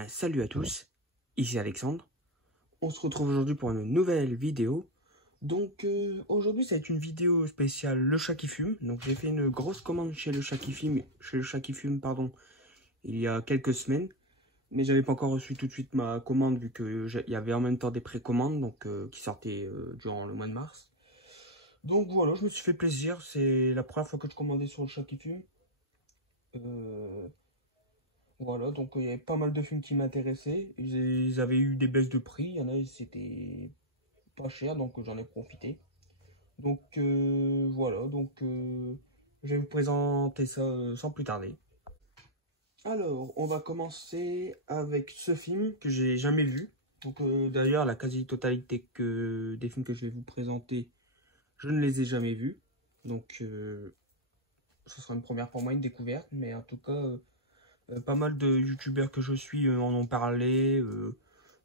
bien, salut à tous, ici Alexandre. On se retrouve aujourd'hui pour une nouvelle vidéo. Donc aujourd'hui ça va être une vidéo spéciale Le Chat qui fume. Donc j'ai fait une grosse commande chez Le Chat qui fume, pardon, il y a quelques semaines. Mais j'avais pas encore reçu tout de suite ma commande vu qu'il y avait en même temps des précommandes donc qui sortaient durant le mois de mars. Donc voilà, je me suis fait plaisir. C'est la première fois que je commandais sur Le Chat qui fume. Voilà, donc il y avait pas mal de films qui m'intéressaient. Ils avaient eu des baisses de prix. Il y en a, c'était pas cher, donc j'en ai profité. Donc voilà, donc je vais vous présenter ça sans plus tarder. Alors, on va commencer avec ce film que j'ai jamais vu. Donc d'ailleurs, la quasi-totalité des films que je vais vous présenter, je ne les ai jamais vus. Donc ce sera une première pour moi, une découverte. Mais en tout cas, pas mal de youtubeurs que je suis en ont parlé.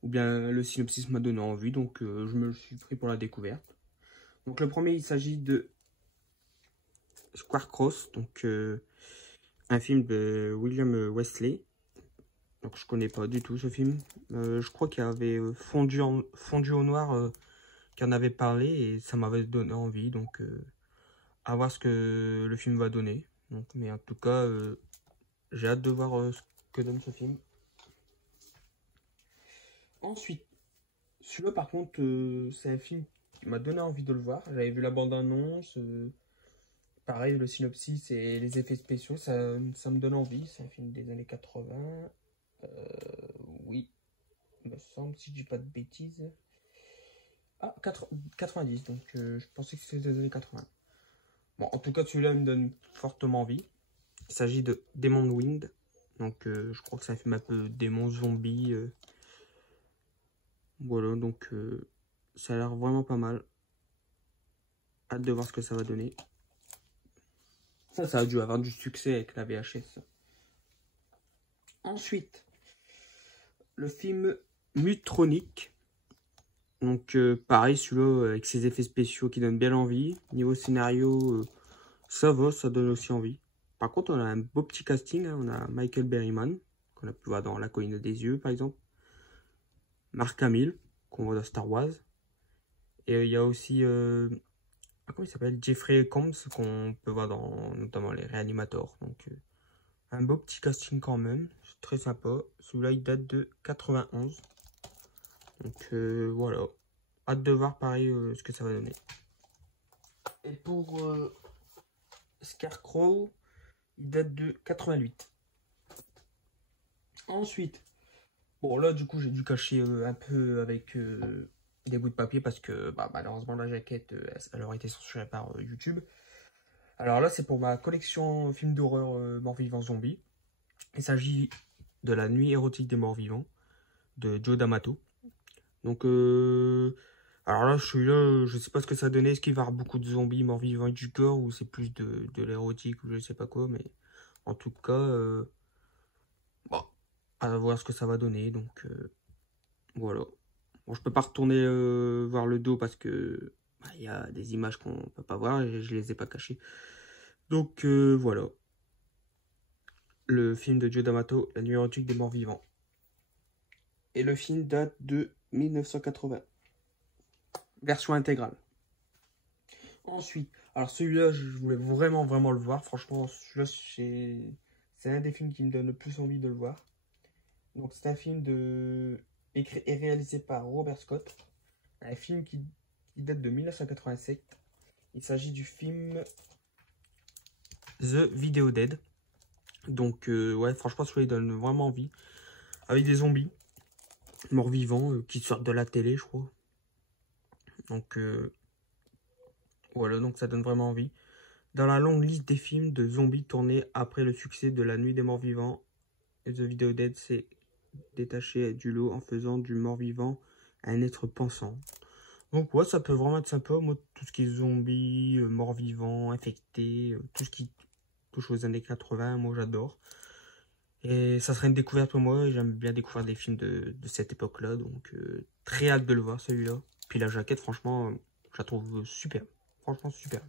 Ou bien le synopsis m'a donné envie. Donc je me suis pris pour la découverte. Donc le premier, il s'agit de Squarecross. Donc un film de William Wesley. Donc je connais pas du tout ce film. Je crois qu'il y avait Fondu au noir qui en avait parlé et ça m'avait donné envie. Donc à voir ce que le film va donner. Donc, mais en tout cas, j'ai hâte de voir ce que donne ce film. Ensuite, celui-là par contre, c'est un film qui m'a donné envie de le voir. J'avais vu la bande-annonce. Pareil, le synopsis et les effets spéciaux, ça me donne envie. C'est un film des années 80. Oui, il me semble, si je dis pas de bêtises. Ah, 90, donc je pensais que c'était des années 80. Bon, en tout cas, celui-là me donne fortement envie. Il s'agit de Demon Wind. Donc, je crois que c'est un film un peu démon zombie. Voilà, donc ça a l'air vraiment pas mal. Hâte de voir ce que ça va donner. Ça a dû avoir du succès avec la VHS. Ensuite, le film Mutronic. Donc pareil, celui-là avec ses effets spéciaux qui donnent bien envie. Niveau scénario, ça va, ça donne aussi envie. Par contre, on a un beau petit casting. Hein. On a Michael Berryman, qu'on a pu voir dans La Colline des Yeux, par exemple. Mark Hamill, qu'on voit dans Star Wars. Et il y a aussi, comment il s'appelle, Jeffrey Combs, qu'on peut voir dans notamment les Réanimateurs. Donc un beau petit casting quand même, c'est très sympa. Celui-là, il date de 91. Donc voilà, hâte de voir pareil ce que ça va donner. Et pour Scarecrow, il date de 88. Ensuite, bon là du coup j'ai dû cacher un peu avec des bouts de papier parce que bah, malheureusement la jaquette elle aurait été censurée par YouTube. Alors là c'est pour ma collection films d'horreur morts-vivants zombies. Il s'agit de La Nuit érotique des morts-vivants de Joe D'Amato. Donc alors là celui-là je sais pas ce que ça donnait. Est-ce qu'il va y avoir beaucoup de zombies morts-vivants et du gore ou c'est plus de l'érotique ou je sais pas quoi, mais en tout cas bon, à voir ce que ça va donner. Donc voilà. Bon, je peux pas retourner voir le dos parce que bah, y a des images qu'on peut pas voir et je les ai pas cachées. Donc voilà. Le film de Joe D'Amato, La Nuit érotique des morts vivants. Et le film date de 1980. Version intégrale. Ensuite, alors celui-là, je voulais vraiment le voir. Franchement, celui-là, c'est un des films qui me donne le plus envie de le voir. Donc c'est un film écrit et réalisé par Robert Scott. Un film qui date de 1987. Il s'agit du film The Video Dead. Donc ouais, franchement celui-là il donne vraiment envie. Avec des zombies morts-vivants qui sortent de la télé, je crois. Donc voilà, donc ça donne vraiment envie. Dans la longue liste des films de zombies tournés après le succès de La Nuit des Morts-Vivants, The Video Dead s'est détaché du lot en faisant du mort-vivant un être pensant. Donc ouais, ça peut vraiment être sympa. Moi, tout ce qui est zombies, morts-vivants, infectés, tout ce qui touche aux années 80, moi j'adore. Et ça serait une découverte pour moi. J'aime bien découvrir des films de cette époque-là. Donc très hâte de le voir celui-là. Puis la jaquette, franchement, je la trouve super. Franchement super.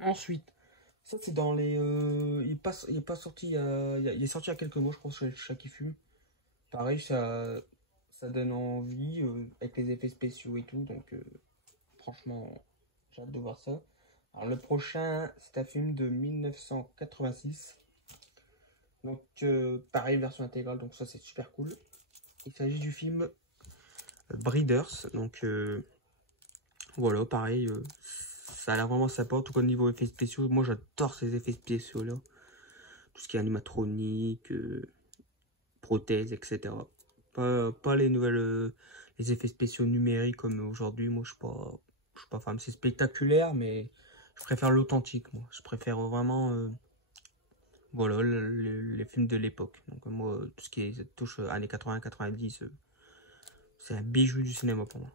Ensuite, Ça, c'est dans les... il est pas sorti il est sorti il y a quelques mois, je pense, chez le chat qui fume. Pareil, ça donne envie, avec les effets spéciaux et tout. Donc, franchement, j'ai hâte de voir ça. Alors, le prochain, c'est un film de 1986. Donc, pareil, version intégrale. Donc, ça, c'est super cool. Il s'agit du film Breeders. Donc, voilà, pareil, ça a l'air vraiment sympa. En tout cas, au niveau effets spéciaux, moi, j'adore ces effets spéciaux-là. Tout ce qui est animatronique, prothèses, etc. Pas les nouvelles, les effets spéciaux numériques comme aujourd'hui. Moi, je suis pas fan. C'est spectaculaire, mais je préfère l'authentique, moi. Je préfère vraiment, voilà, les films de l'époque. Donc, moi, tout ce qui est cette touche années 80-90, c'est un bijou du cinéma pour moi.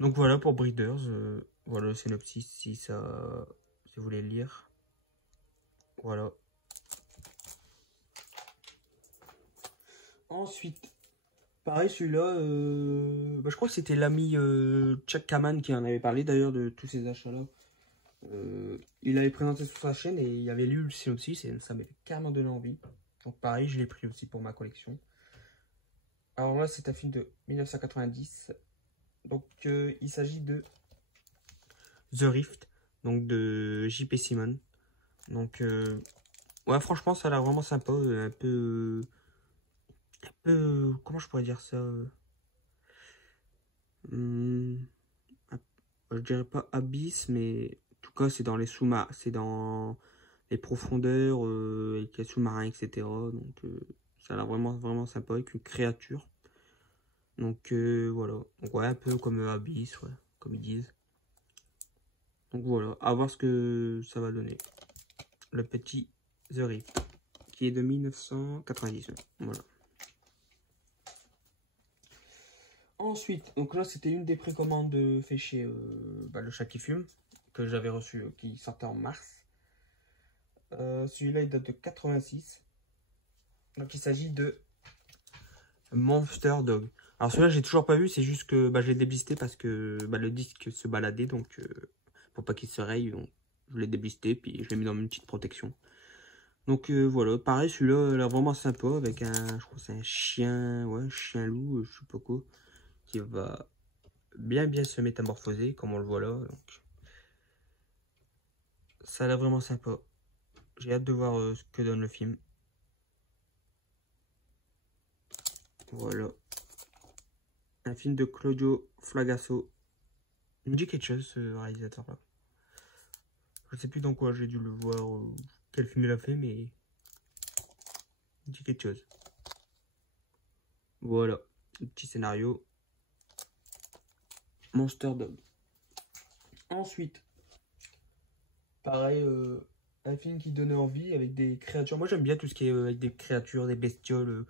Donc, voilà pour Breeders. Voilà le synopsis si vous voulez le lire. Voilà. Ensuite, pareil, celui-là, je crois que c'était l'ami Chuck Kaman qui en avait parlé d'ailleurs de tous ces achats-là. Il avait présenté sur sa chaîne et il avait lu le synopsis et ça m'avait carrément donné envie. Donc pareil, je l'ai pris aussi pour ma collection. Alors là, c'est un film de 1990. Donc il s'agit de The Rift, donc de J.P. Simon. Donc ouais, franchement, ça a l'air vraiment sympa, comment je pourrais dire ça hum, je dirais pas abysse, mais en tout cas, c'est dans les sous-marins, c'est dans les profondeurs, avec les sous-marins, etc. Donc, ça a l'air vraiment sympa avec une créature. Donc, voilà. Donc, ouais, un peu comme Abyss, ouais, comme ils disent. Donc, voilà, à voir ce que ça va donner. Le petit The Rift, qui est de 1990. Voilà. Ensuite, donc là, c'était une des précommandes faites chez le chat qui fume, que j'avais reçu, qui sortait en mars. Celui-là, il date de 86. Donc, il s'agit de Monster Dog. Alors, celui-là, j'ai toujours pas vu. C'est juste que je l'ai déblisté parce que le disque se baladait. Donc, pour pas qu'il se raye, donc, je l'ai déblisté. Puis, je l'ai mis dans une petite protection. Donc, voilà. Pareil, celui-là, il a l'air vraiment sympa. Avec je crois que c'est un chien. Ouais, un chien-loup, je sais pas quoi. Qui va bien se métamorphoser, comme on le voit là. Donc, ça a l'air vraiment sympa. J'ai hâte de voir ce que donne le film. Voilà. Un film de Claudio Fragasso. Il me dit quelque chose, ce réalisateur-là. Je sais plus dans quoi j'ai dû le voir, quel film il a fait, mais il me dit quelque chose. Voilà. Le petit scénario. Monster Dog. Ensuite, pareil, un film qui donnait envie avec des créatures. Moi, j'aime bien tout ce qui est avec des créatures, des bestioles,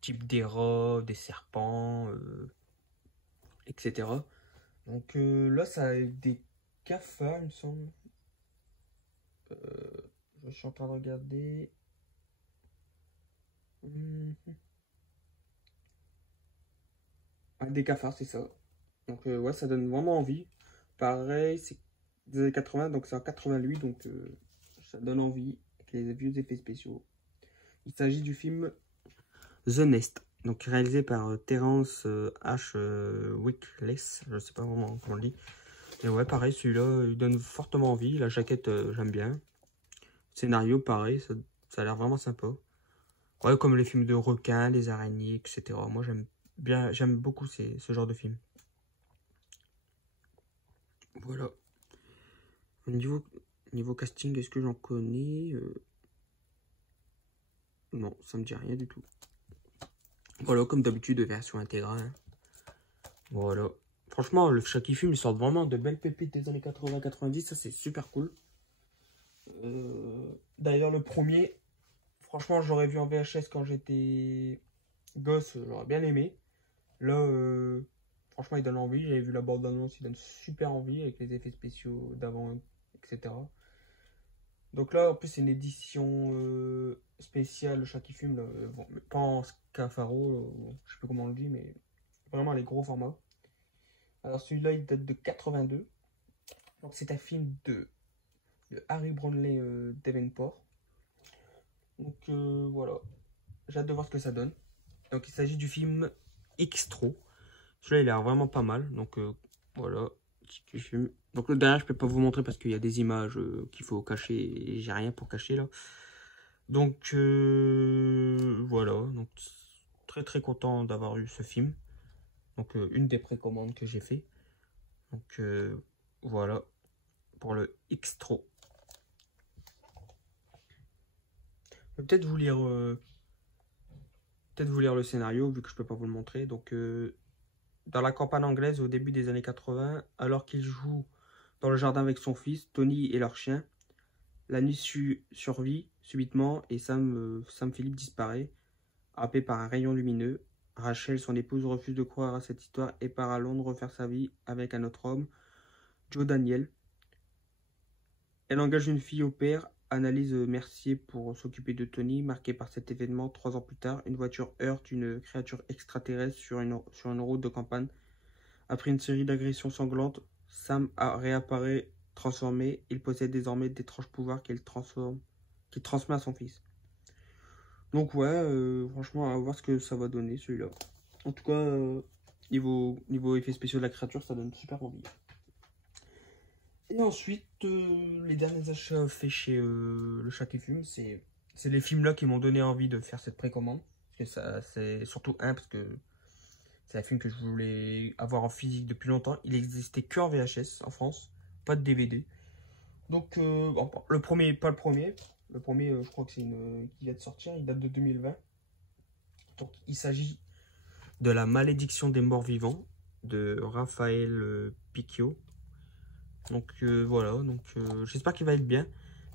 type des rats, des serpents, etc. Donc là, ça a des cafards, il me semble. Je suis en train de regarder. Des cafards, c'est ça. Donc ouais, ça donne vraiment envie. Pareil, c'est des années 80, donc c'est en 88, donc ça donne envie avec les vieux effets spéciaux. Il s'agit du film The Nest, donc réalisé par Terence H. Wickless, je sais pas vraiment comment on le dit. Et ouais, pareil, celui-là, il donne fortement envie. La jaquette, j'aime bien. Scénario, pareil, ça a l'air vraiment sympa. Ouais, comme les films de requins, des araignées, etc. Moi, j'aime beaucoup ce genre de film. Voilà. Niveau casting, est-ce que j'en connais Non, ça me dit rien du tout. Voilà, comme d'habitude, version intégrale. Hein. Voilà. Franchement, le chat qui fume, il sort vraiment de belles pépites des années 80-90. Ça, c'est super cool. D'ailleurs, le premier, franchement, j'aurais vu en VHS quand j'étais gosse. J'aurais bien aimé. Là, franchement, il donne envie. J'avais vu la bande-annonce, il donne super envie avec les effets spéciaux d'avant, etc. Donc là, en plus, c'est une édition spéciale, le chat qui fume, là, bon, pas en scaphandre, je sais plus comment on le dit, mais vraiment les gros formats. Alors celui-là, il date de 82. Donc c'est un film de de Harry Bromley Davenport. Donc voilà, j'ai hâte de voir ce que ça donne. Donc il s'agit du film Xtro. Celui-là il a l'air vraiment pas mal. Donc voilà, petit film. Donc le dernier je peux pas vous montrer parce qu'il y a des images qu'il faut cacher et j'ai rien pour cacher là. Donc voilà, donc très très content d'avoir eu ce film. Donc une des précommandes que j'ai fait. Donc voilà pour le Xtro. Je vais peut-être vous lire le scénario vu que je peux pas vous le montrer. Donc dans la campagne anglaise au début des années 80, alors qu'il joue dans le jardin avec son fils, Tony et leur chien, la nuit survit subitement et Sam Phillips disparaît, happé par un rayon lumineux. Rachel, son épouse, refuse de croire à cette histoire et part à Londres refaire sa vie avec un autre homme, Joe Daniel. Elle engage une fille au père, Annalise Mercier, pour s'occuper de Tony. Marqué par cet événement, 3 ans plus tard, une voiture heurte une créature extraterrestre sur une route de campagne. Après une série d'agressions sanglantes, Sam réapparaît transformé. Il possède désormais d'étranges pouvoirs qu'il transmet à son fils. Donc ouais, franchement, à voir ce que ça va donner celui-là. En tout cas, niveau effets spéciaux de la créature, ça donne super envie. Et ensuite, les derniers achats faits chez Le Chat qui fume, c'est les films-là qui m'ont donné envie de faire cette précommande. Parce que c'est surtout parce que c'est un film que je voulais avoir en physique depuis longtemps. Il existait que en VHS en France, pas de DVD. Donc, bon, le premier, pas le premier. Le premier, je crois que c'est une qui vient de sortir, il date de 2020. Donc, il s'agit de La malédiction des morts vivants de Raphaël Picchio. Donc voilà, donc j'espère qu'il va être bien.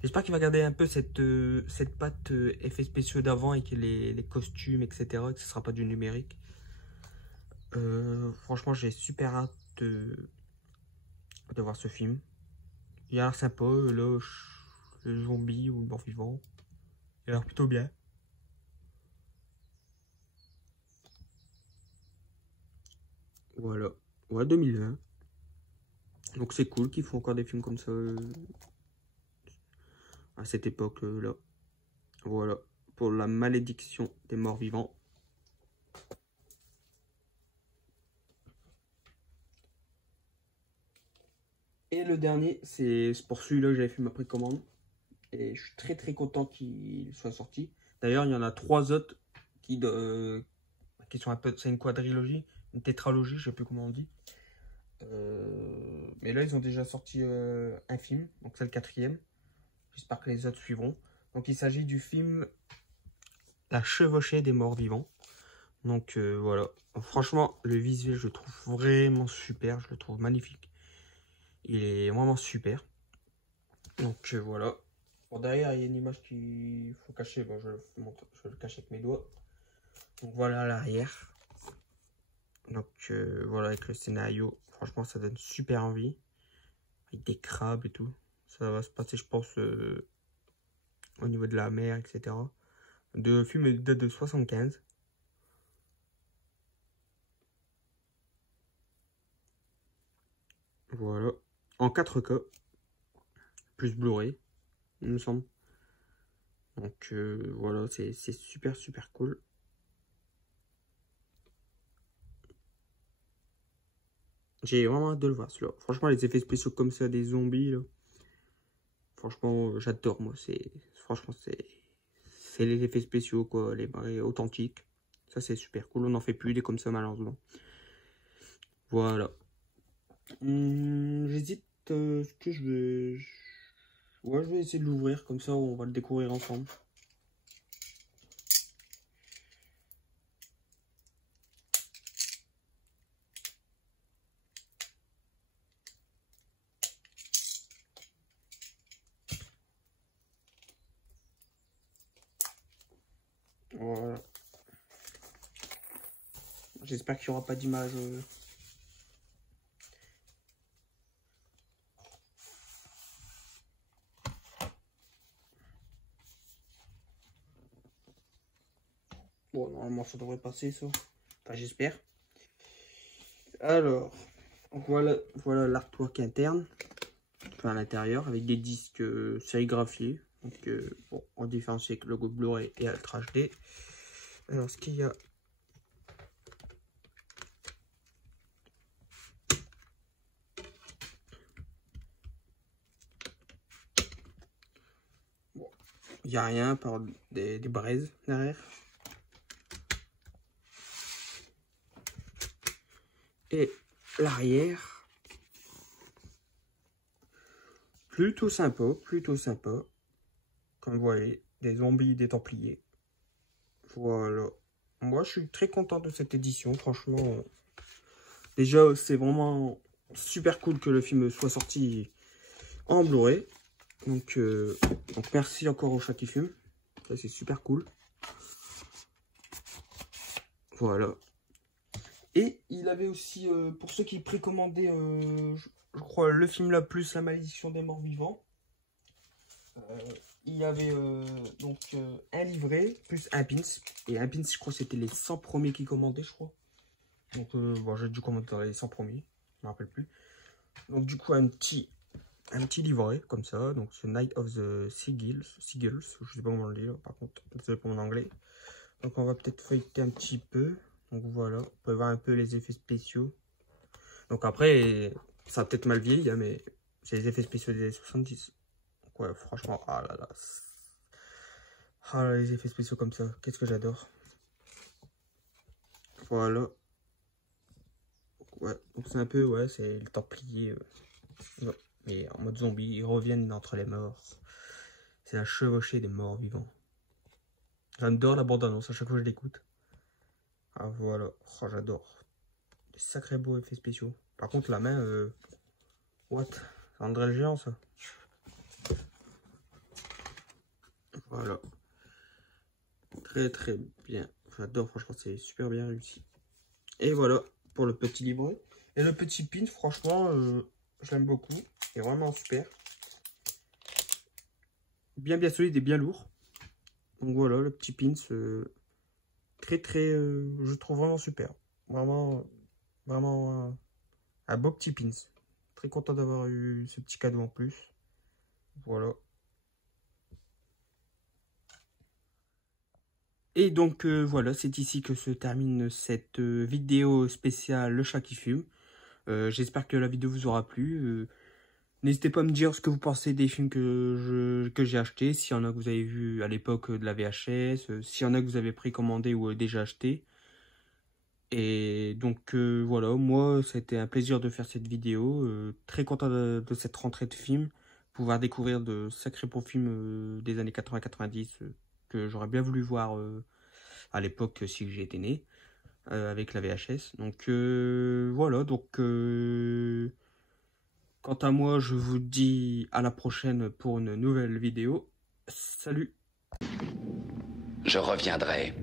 J'espère qu'il va garder un peu cette patte effets spéciaux d'avant avec les costumes, etc. Et que ce sera pas du numérique. Franchement, j'ai super hâte de voir ce film. Il a l'air sympa, là, le zombie ou le mort-vivant. Il a l'air plutôt bien. Voilà, ouais, 2020. Donc c'est cool qu'ils font encore des films comme ça à cette époque-là. Voilà, pour La malédiction des morts vivants. Et le dernier, c'est pour celui-là que j'avais fait ma précommande. Et je suis très très content qu'il soit sorti. D'ailleurs, il y en a 3 autres qui sont un peu... C'est une quadrilogie, une tétralogie, je sais plus comment on dit. Mais là, ils ont déjà sorti un film, donc c'est le 4e. J'espère que les autres suivront. Donc il s'agit du film La chevauchée des morts vivants. Donc voilà. Franchement, le visuel, je le trouve vraiment super. Je le trouve magnifique. Il est vraiment super. Donc voilà. Bon, derrière, il y a une image qu'il faut cacher. Bon, je le cache avec mes doigts. Donc voilà l'arrière. Donc voilà, avec le scénario. Franchement, ça donne super envie. Avec des crabes et tout. Ça va se passer, je pense, au niveau de la mer, etc. Le film date de 75. Voilà. En 4K. Plus Blu-ray, il me semble. Donc voilà, c'est super super cool. J'ai vraiment hâte de le voir celui-là. Franchement, les effets spéciaux comme ça, des zombies, là. Franchement, j'adore moi. Franchement, c'est les effets spéciaux, quoi, les vrais authentiques. Ça, c'est super cool. On n'en fait plus des comme ça, malheureusement. Voilà. J'hésite. Ce que je vais. Ouais, je vais essayer de l'ouvrir. Comme ça, on va le découvrir ensemble. Voilà. J'espère qu'il n'y aura pas d'image. Bon, normalement, ça devrait passer, ça. Enfin, j'espère. Alors, voilà l'artwork interne. peu à l'intérieur avec des disques sérigraphiés. Donc, bon, on différencie avec le logo Blu-ray et Ultra HD. Alors, ce qu'il y a. Bon, il n'y a rien par des braises derrière. Et l'arrière. Plutôt sympa, plutôt sympa. Comme vous voyez, des zombies, des templiers. Voilà. Moi, je suis très content de cette édition, franchement. Déjà, c'est vraiment super cool que le film soit sorti en Blu-ray. Donc, merci encore au chat qui fume. Ça, c'est super cool. Voilà. Et il avait aussi, pour ceux qui précommandaient, je crois, le film là, plus La Malédiction des Morts Vivants. Il y avait donc un livret, plus un pins. Et un pins, je crois, c'était les 100 premiers qui commandaient, je crois. Donc, bon, j'ai dû commander dans les 100 premiers. Je me rappelle plus. Donc, du coup, un petit livret, comme ça. Donc, c'est Night of the Seagulls. Je sais pas comment le dire, par contre. Désolé pour mon anglais. Donc, on va peut-être feuilleter un petit peu. Donc, voilà. On peut voir un peu les effets spéciaux. Donc, après, ça a peut-être mal vieilli, hein, mais c'est les effets spéciaux des années 70. Donc, ouais, franchement, ah là là. Ah là, les effets spéciaux comme ça. Qu'est-ce que j'adore. Voilà. Ouais, donc c'est un peu, ouais, c'est le Templier. Ouais. Mais en mode zombie, ils reviennent d'entre les morts. C'est la chevauchée des morts vivants. J'adore la bande-annonce à chaque fois que je l'écoute. Ah voilà, oh, j'adore. Des sacrés beaux effets spéciaux. Par contre, la main, what? C'est André le Géant, ça. Voilà. Très très bien. J'adore, franchement, c'est super bien réussi. Et voilà, pour le petit livret. Et le petit pin, franchement, je l'aime beaucoup. Il est vraiment super. Bien solide et bien lourd. Donc voilà, le petit pin, très je trouve vraiment super. Vraiment un beau petit pin. Très content d'avoir eu ce petit cadeau en plus. Voilà. Et donc voilà, c'est ici que se termine cette vidéo spéciale Le Chat qui fume. J'espère que la vidéo vous aura plu. N'hésitez pas à me dire ce que vous pensez des films que j'ai achetés, s'il y en a que vous avez vu à l'époque de la VHS, s'il y en a que vous avez précommandé ou déjà acheté. Et donc voilà, moi c'était un plaisir de faire cette vidéo, très content de cette rentrée de films, pouvoir découvrir de sacrés bons films des années 80-90 que j'aurais bien voulu voir à l'époque si j'étais né avec la VHS. Donc voilà, donc quant à moi je vous dis à la prochaine pour une nouvelle vidéo. Salut! Je reviendrai.